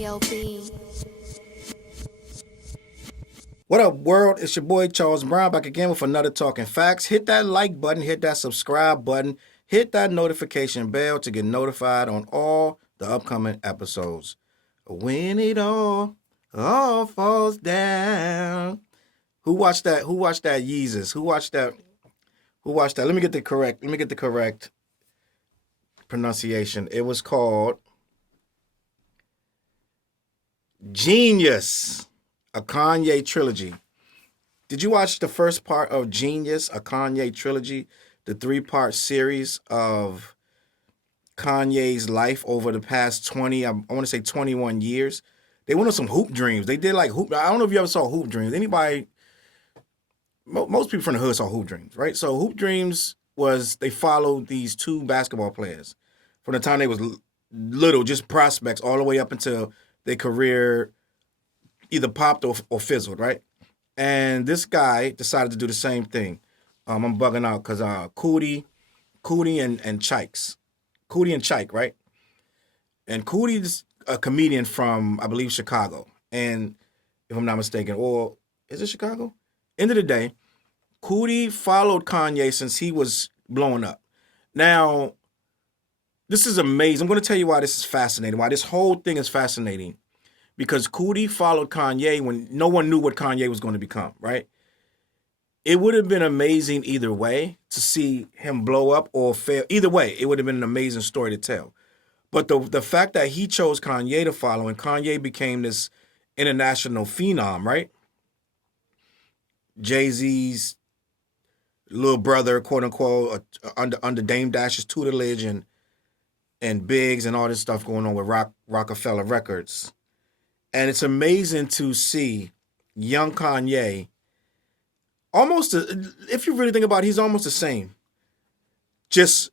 CLB. What up, world? It's your boy Charles Brown back again with another Talking Facts. Hit that like button, hit that subscribe button, hit that notification bell to get notified on all the upcoming episodes. When it all falls down. Who watched that? Who watched that Yeezus? Who watched that? Let me get the correct pronunciation. It was called Jeen-Yuhs, a Kanye Trilogy. Did you watch the first part of Jeen-Yuhs, a Kanye Trilogy, the 3-part series of Kanye's life over the past 20, I want to say 21 years? They went on some hoop dreams. They did like hoop. I don't know if you ever saw Hoop Dreams. Anybody? Most people from the hood saw Hoop Dreams, right? So Hoop Dreams was, they followed these two basketball players from the time they was little, just prospects, all the way up until their career either popped or fizzled, right? And this guy decided to do the same thing. I'm bugging out because Cootie and Chikes. Cootie and Chike, right? And Cootie's a comedian from, I believe, Chicago. And if I'm not mistaken, or is it Chicago? End of the day, Cootie followed Kanye since he was blowing up. Now, this is amazing. I'm going to tell you why this is fascinating, why this whole thing is fascinating. Because Cootie followed Kanye when no one knew what Kanye was going to become, right? It would have been amazing either way to see him blow up or fail. Either way, it would have been an amazing story to tell. But the fact that he chose Kanye to follow and Kanye became this international phenom, right? Jay-Z's little brother, quote unquote, under Dame Dash's tutelage and Biggs and all this stuff going on with Rockefeller Records. And it's amazing to see young Kanye almost, if you really think about it, he's almost the same. Just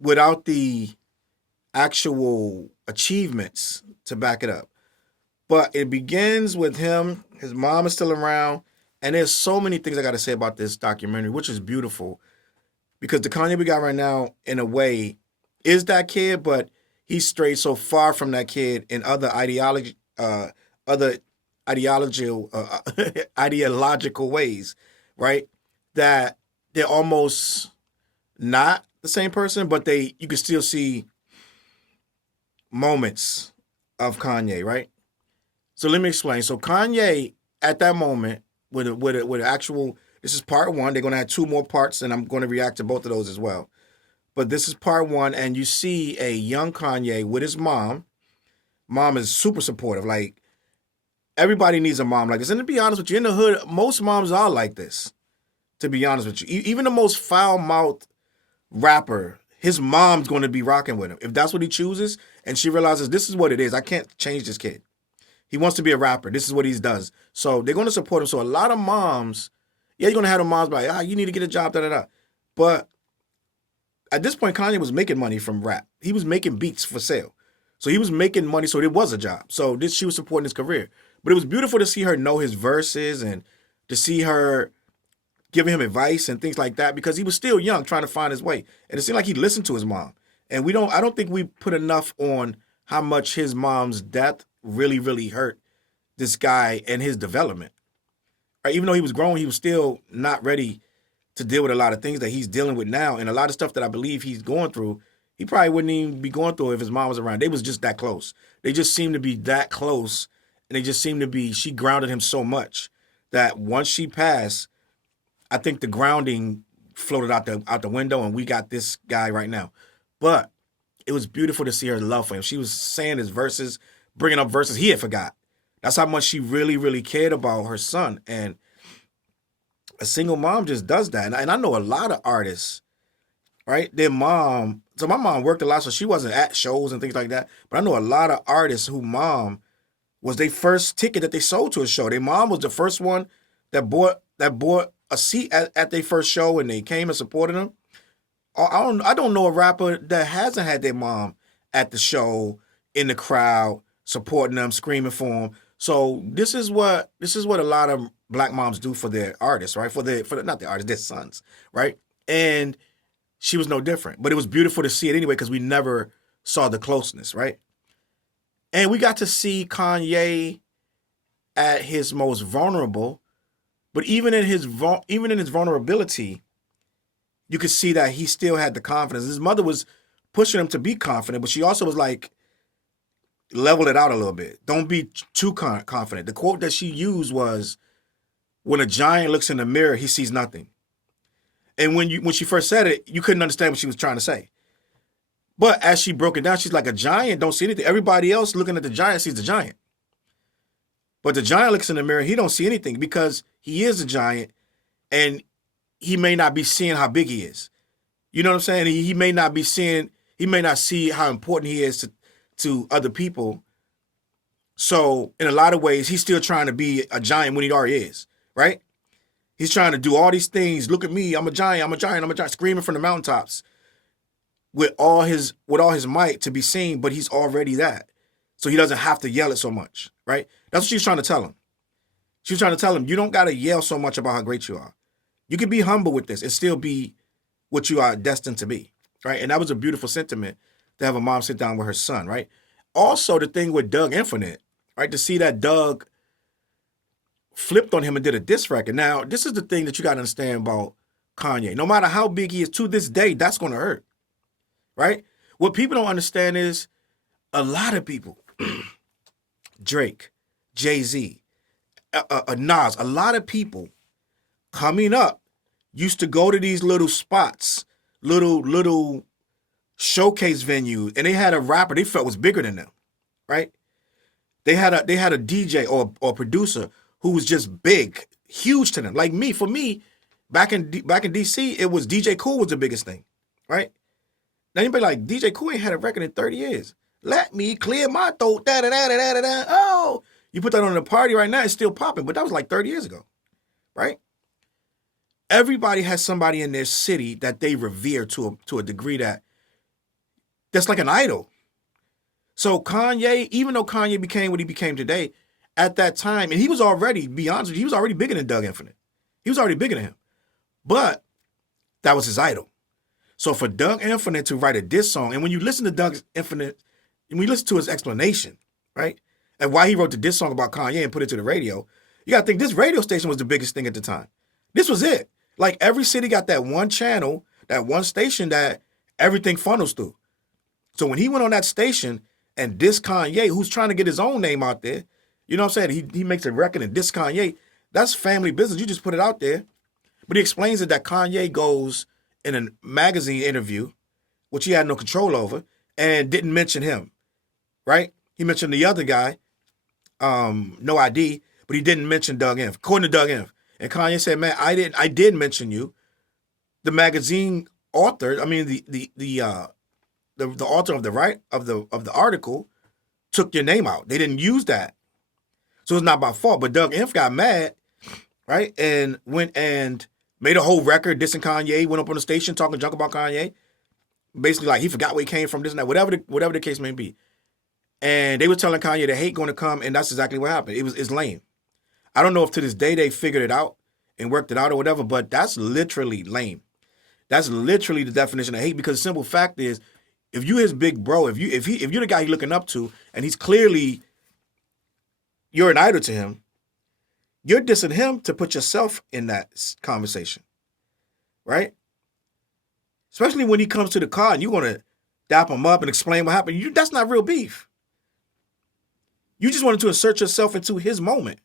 without the actual achievements to back it up. But it begins with him, his mom is still around, and there's so many things I got to say about this documentary, which is beautiful. Because the Kanye we got right now, in a way, is that kid, but he's strayed so far from that kid in other ideological ways, right? That they're almost not the same person, but you can still see moments of Kanye, right? So let me explain. So Kanye, at that moment, with actual, this is part one. They're gonna have 2 more parts, and I'm gonna react to both of those as well. But this is part one, and you see a young Kanye with his mom. Mom is super supportive. Like, everybody needs a mom like this. And to be honest with you, in the hood, most moms are like this, to be honest with you. Even the most foul-mouthed rapper, his mom's going to be rocking with him. If that's what he chooses, and she realizes this is what it is, I can't change this kid. He wants to be a rapper. This is what he does. So they're going to support him. So a lot of moms, yeah, you're going to have the moms like, you need to get a job, da-da-da. But at this point, Kanye was making money from rap. He was making beats for sale. So he was making money, so it was a job. So she was supporting his career. But it was beautiful to see her know his verses and to see her giving him advice and things like that, because he was still young, trying to find his way. And it seemed like he listened to his mom. And I don't think we put enough on how much his mom's death really, really hurt this guy and his development. Right? Even though he was grown, he was still not ready to deal with a lot of things that he's dealing with now. And a lot of stuff that I believe he's going through, he probably wouldn't even be going through if his mom was around. They was just that close. They just seemed to be that close. And they just seemed to be, she grounded him so much that once she passed, I think the grounding floated out the window, and we got this guy right now. But it was beautiful to see her love for him. She was saying his verses, bringing up verses he had forgot. That's how much she really, really cared about her son. And a single mom just does that. And I know a lot of artists, right? Their mom, so my mom worked a lot, so she wasn't at shows and things like that. But I know a lot of artists who mom was their first ticket that they sold to a show. Their mom was the first one that bought a seat at their first show, and they came and supported them. I don't know a rapper that hasn't had their mom at the show, in the crowd, supporting them, screaming for them. So this is what a lot of black moms do for their artists, right? For not their artists, their sons, right? And she was no different. But it was beautiful to see it anyway, because we never saw the closeness, right? And we got to see Kanye at his most vulnerable, but even in his vulnerability, you could see that he still had the confidence. His mother was pushing him to be confident, but she also was like, level it out a little bit. Don't be too confident. The quote that she used was, when a giant looks in the mirror, he sees nothing. And when she first said it, you couldn't understand what she was trying to say. But as she broke it down, she's like, a giant don't see anything. Everybody else looking at the giant sees the giant. But the giant looks in the mirror, he don't see anything because he is a giant and he may not be seeing how big he is. You know what I'm saying? He may not be seeing, he may not see how important he is to other people. So in a lot of ways, he's still trying to be a giant when he already is, right? He's trying to do all these things. Look at me, I'm a giant, I'm a giant, I'm a giant, screaming from the mountaintops with all his might to be seen, but he's already that. So he doesn't have to yell it so much, right? That's what she's trying to tell him. She's trying to tell him, you don't got to yell so much about how great you are. You can be humble with this and still be what you are destined to be, right? And that was a beautiful sentiment to have a mom sit down with her son, right? Also, the thing with Doug Infinite, right? To see that Doug flipped on him and did a diss record. Now, this is the thing that you got to understand about Kanye. No matter how big he is, to this day, that's going to hurt, right? What people don't understand is a lot of people, Drake, Jay-Z, Nas, a lot of people coming up used to go to these little spots, little showcase venues, and they had a rapper they felt was bigger than them, right? They had a DJ or producer who was just big, huge to them. Like me, for me, back in DC, it was DJ Kool was the biggest thing, right? Now anybody like DJ Kool ain't had a record in 30 years. Let me clear my throat. Da da da da da da. Oh, you put that on a party right now, it's still popping, but that was like 30 years ago, right? Everybody has somebody in their city that they revere to a degree that's like an idol. So Kanye, even though Kanye became what he became today, at that time, and he was already, be honest with you, he was already bigger than Doug Infinite. He was already bigger than him. But that was his idol. So for Doug Infinite to write a diss song, and when you listen to Doug Infinite, and we listen to his explanation, right? And why he wrote the diss song about Kanye and put it to the radio, you gotta think this radio station was the biggest thing at the time. This was it. Like every city got that one channel, that one station that everything funnels through. So when he went on that station and diss Kanye, who's trying to get his own name out there, you know what I'm saying? He makes a record and diss Kanye. That's family business. You just put it out there. But he explains it that Kanye goes in a magazine interview, which he had no control over, and didn't mention him, right? He mentioned the other guy, No ID, but he didn't mention Doug Inf. According to Doug Inf. And Kanye said, man, I did mention you. The magazine author, I mean the author of the article took your name out. They didn't use that. So it's not my fault. But Doug Inf got mad, right? And went and made a whole record dissing Kanye, went up on the station talking junk about Kanye. Basically like he forgot where he came from, this and that, whatever the case may be. And they were telling Kanye the hate going to come, and that's exactly what happened. It's lame. I don't know if to this day they figured it out and worked it out or whatever, but that's literally lame. That's literally the definition of hate, because the simple fact is, if you his big bro, if you're the guy he's looking up to, and he's clearly, you're an idol to him, you're dissing him to put yourself in that conversation, right? Especially when he comes to the car and you want to dap him up and explain what happened. That's not real beef. You just wanted to insert yourself into his moment.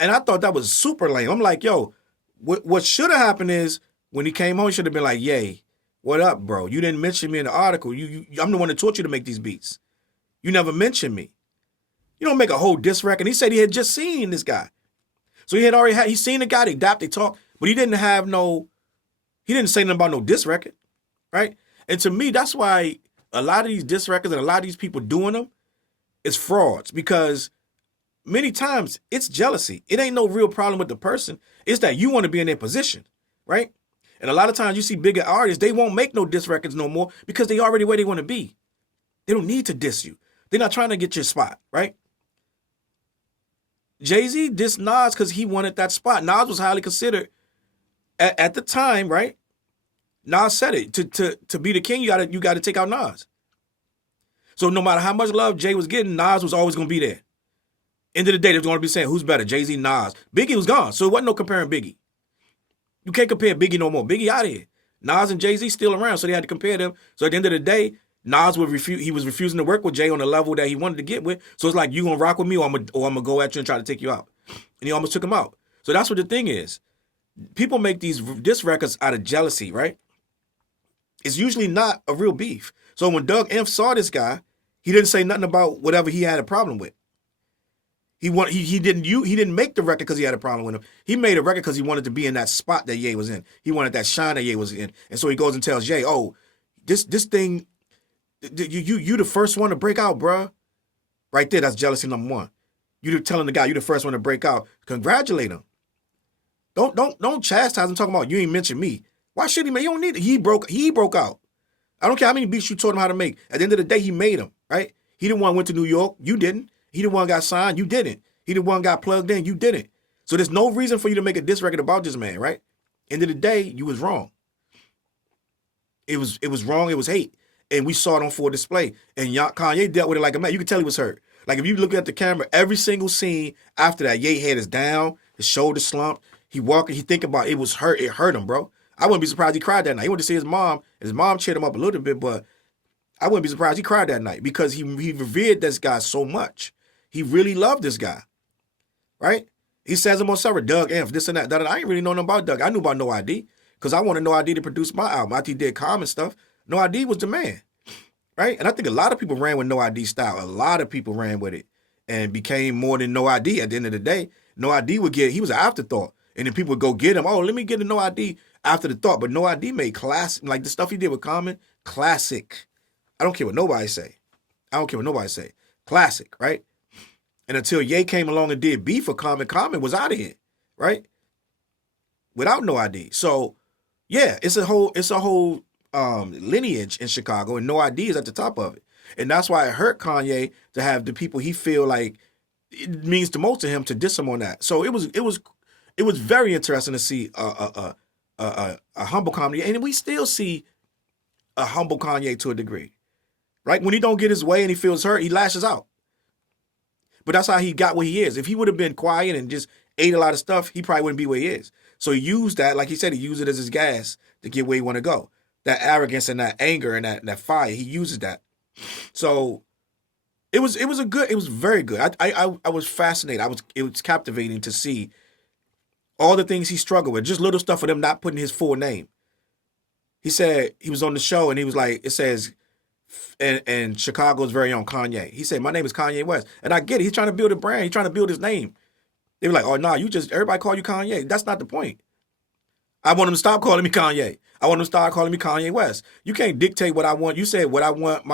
And I thought that was super lame. I'm like, yo, what should have happened is when he came home, he should have been like, yay, what up, bro? You didn't mention me in the article. I'm the one that taught you to make these beats. You never mentioned me. You don't make a whole diss record. He said he had just seen this guy. So he's seen the guy, they dapped, they talked, but he didn't say nothing about no diss record, right? And to me, that's why a lot of these diss records and a lot of these people doing them is frauds, because many times it's jealousy. It ain't no real problem with the person. It's that you want to be in their position, right? And a lot of times you see bigger artists, they won't make no diss records no more because they already where they want to be. They don't need to diss you. They're not trying to get your spot, right? Jay-Z dissed Nas because he wanted that spot. Nas was highly considered at the time, right? Nas said it. To be the king, you gotta take out Nas. So no matter how much love Jay was getting, Nas was always gonna be there. End of the day, they're gonna be saying who's better, Jay-Z, Nas. Biggie was gone, so it wasn't no comparing Biggie. You can't compare Biggie no more. Biggie out of here. Nas and Jay-Z still around, so they had to compare them. So at the end of the day, Nas would refuse. He was refusing to work with Jay on the level that he wanted to get with. So it's like, you gonna rock with me, or I'm gonna go at you and try to take you out. And he almost took him out. So that's what the thing is. People make these diss records out of jealousy, right? It's usually not a real beef. So when Doug Inf saw this guy, he didn't say nothing about whatever he had a problem with. He didn't make the record because he had a problem with him. He made a record because he wanted to be in that spot that Ye was in. He wanted that shine that Ye was in. And so he goes and tells Ye, oh, this thing, you the first one to break out, bruh. Right there, that's jealousy number one. You telling the guy you the first one to break out. Congratulate him. Don't chastise him talking about you ain't mention me. Why should he? Man, you don't need it. He broke out. I don't care how many beats you taught him how to make. At the end of the day, he made them, right? He the one went to New York. You didn't. He the one got signed. You didn't. He the one got plugged in. You didn't. So there's no reason for you to make a diss record about this man, right? End of the day, you was wrong. It was wrong. It was hate. And we saw it on full display. And Kanye dealt with it like a man. You could tell he was hurt. Like if you look at the camera, every single scene after that, Ye head is down, his shoulder slumped. He walking, he think about it was hurt. It hurt him, bro. I wouldn't be surprised he cried that night. He went to see his mom. His mom cheered him up a little bit, but I wouldn't be surprised he cried that night because he revered this guy so much. He really loved this guy, right? He says him on several, Doug Inf, this and that. I ain't really know nothing about Doug. I knew about No ID because I wanted No ID to produce my album. After he did Common stuff, No ID was the man, right? And I think a lot of people ran with No ID style. A lot of people ran with it and became more than No ID at the end of the day. No ID he was an afterthought. And then people would go get him. Oh, let me get a No ID after the thought. But No ID made classic, like the stuff he did with Common, classic. I don't care what nobody say. Classic, right? And until Ye came along and did beef for Common, Common was out of here, right? Without No ID. So, yeah, it's a whole lineage in Chicago, and No ID is at the top of it. And that's why it hurt Kanye to have the people he feel like it means the most to him to diss him on that. So it was very interesting to see a humble Kanye, and we still see a humble Kanye to a degree, right? When he don't get his way and he feels hurt, he lashes out. But that's how he got where he is. If he would have been quiet and just ate a lot of stuff, he probably wouldn't be where he is. So he used that, like he said, he used it as his gas to get where he want to go. That arrogance and that anger and that fire, he uses that. So it was very good. I was fascinated. It was captivating to see all the things he struggled with, just little stuff for them not putting his full name. He said he was on the show and he was like, it says, and Chicago's very own Kanye. He said, my name is Kanye West. And I get it. He's trying to build a brand. He's trying to build his name. They were like, oh, no, everybody call you Kanye. That's not the point. I want him to stop calling me Kanye. I want him to start calling me Kanye West. You can't dictate what I want. You said what I want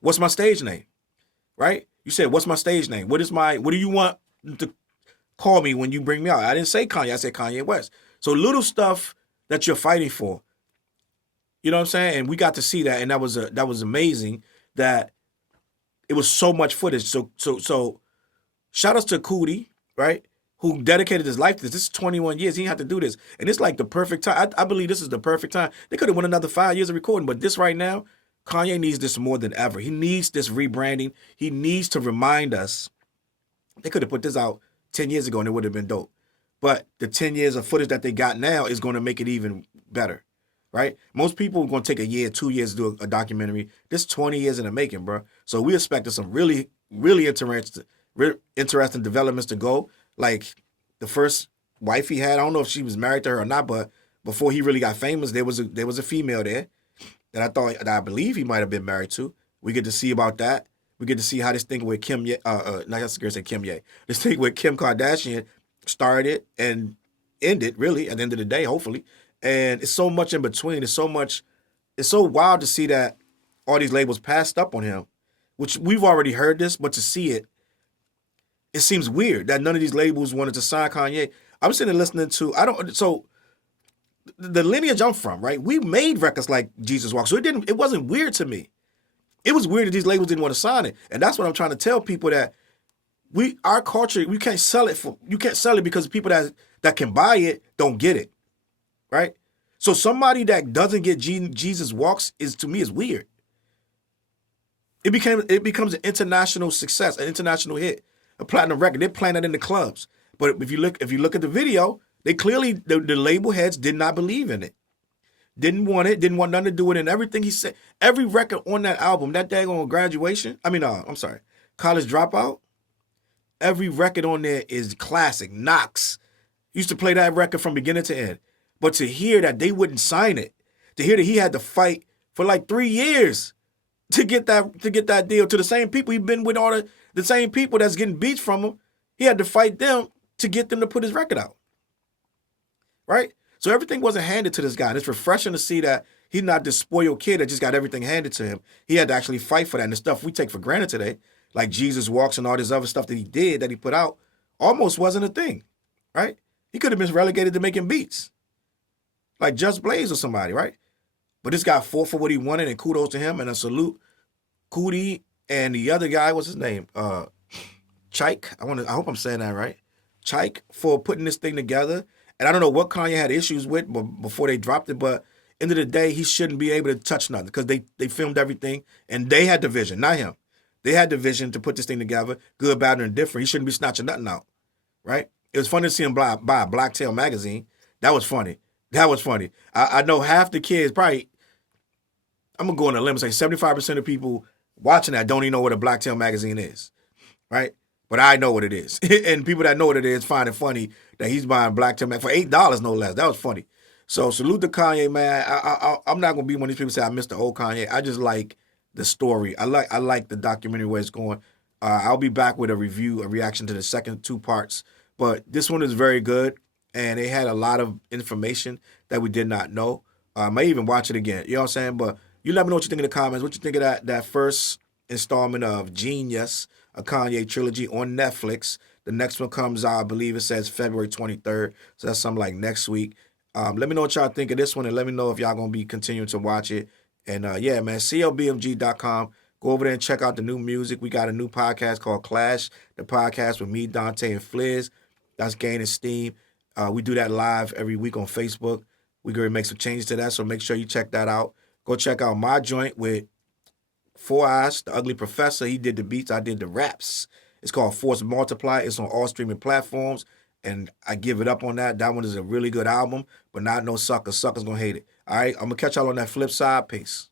what's my stage name, right? You said, what's my stage name? What do you want to call me when you bring me out? I didn't say Kanye. I said Kanye West. So little stuff that you're fighting for. You know what I'm saying? And we got to see that, and that was amazing that it was so much footage. So shout outs to Cootie, right? Who dedicated his life to this. This is 21 years. He didn't have to do this. And it's like the perfect time. I believe this is the perfect time. They could have went another 5 years of recording, but this right now, Kanye needs this more than ever. He needs this rebranding. He needs to remind us. They could have put this out 10 years ago and it would have been dope. But the 10 years of footage that they got now is going to make it even better, right? Most people are going to take a year, 2 years to do a documentary. This 20 years in the making, bro. So we expected some really, really interesting developments to go. Like the first wife he had, I don't know if she was married to her or not, but before he really got famous, there was a female there that I believe he might have been married to. We get to see about that. We get to see how this thing with Kim Ye, not that's gonna say Kim Ye. This thing with Kim Kardashian started and ended, really, at the end of the day, hopefully. And it's so much in between. It's so wild to see that all these labels passed up on him, which we've already heard this, but to see it seems weird that none of these labels wanted to sign Kanye. I'm sitting there listening to, so the lineage I'm from, right? We made records like Jesus Walk, so it wasn't weird to me. It was weird that these labels didn't want to sign it. And that's what I'm trying to tell people, that our culture, you can't sell it because people that can buy it don't get it, right? So somebody that doesn't get Jesus Walks to me is weird. It becomes an international success, an international hit, a platinum record. They're playing that in the clubs. But if you look at the video, they clearly the label heads did not believe in it. Didn't want it, didn't want nothing to do with it. And everything he said, every record on that album, that daggone graduation, college dropout, every record on there is classic. Knox used to play that record from beginning to end. But to hear that they wouldn't sign it, to hear that he had to fight for like 3 years to get that deal to the same people he'd been with, all the same people that's getting beats from him, he had to fight them to get them to put his record out. Right? So everything wasn't handed to this guy. And it's refreshing to see that he's not this spoiled kid that just got everything handed to him. He had to actually fight for that. And the stuff we take for granted today, like Jesus Walks and all this other stuff that he did, that he put out, almost wasn't a thing. Right? He could have been relegated to making beats. Like Just Blaze or somebody, right? But this guy fought for what he wanted, and kudos to him, and a salute Cootie and the other guy, what's his name? T.H.E. I hope I'm saying that right. T.H.E. for putting this thing together. And I don't know what Kanye had issues with before they dropped it, but end of the day, he shouldn't be able to touch nothing because they filmed everything and they had the vision, not him. They had the vision to put this thing together, good, bad, and indifferent. He shouldn't be snatching nothing out, right? It was funny to see him buy a BLACCCK magazine. That was funny. I know half the kids probably, I'm going to go on a limb and say 75% of people watching that don't even know what a BLACCCK magazine is, right? But I know what it is. And people that know what it is find it funny that he's buying BLACCCK for $8 no less. That was funny. So salute to Kanye, man. I'm not going to be one of these people who say I missed the old Kanye. I just like the story. I like the documentary where it's going. I'll be back with a reaction to the second 2 parts. But this one is very good. And it had a lot of information that we did not know. I may even watch it again. You know what I'm saying? But you let me know what you think in the comments. What you think of that first installment of Jeen-Yuhs, a Kanye Trilogy on Netflix. The next one comes out, I believe it says February 23rd. So that's something like next week. Let me know what y'all think of this one, and let me know if y'all going to be continuing to watch it. And yeah, man, CLBMG.com. Go over there and check out the new music. We got a new podcast called Clash, the podcast with me, Dante, and Fliz. That's gaining steam. We do that live every week on Facebook. We're going to make some changes to that, so make sure you check that out. Go check out my joint with 4 Eyes, the Ugly Professor. He did the beats, I did the raps. It's called Force Multiply. It's on all streaming platforms, and I give it up on that. That one is a really good album, but not no sucker. Sucker's going to hate it. All right, I'm going to catch y'all on that flip side. Peace.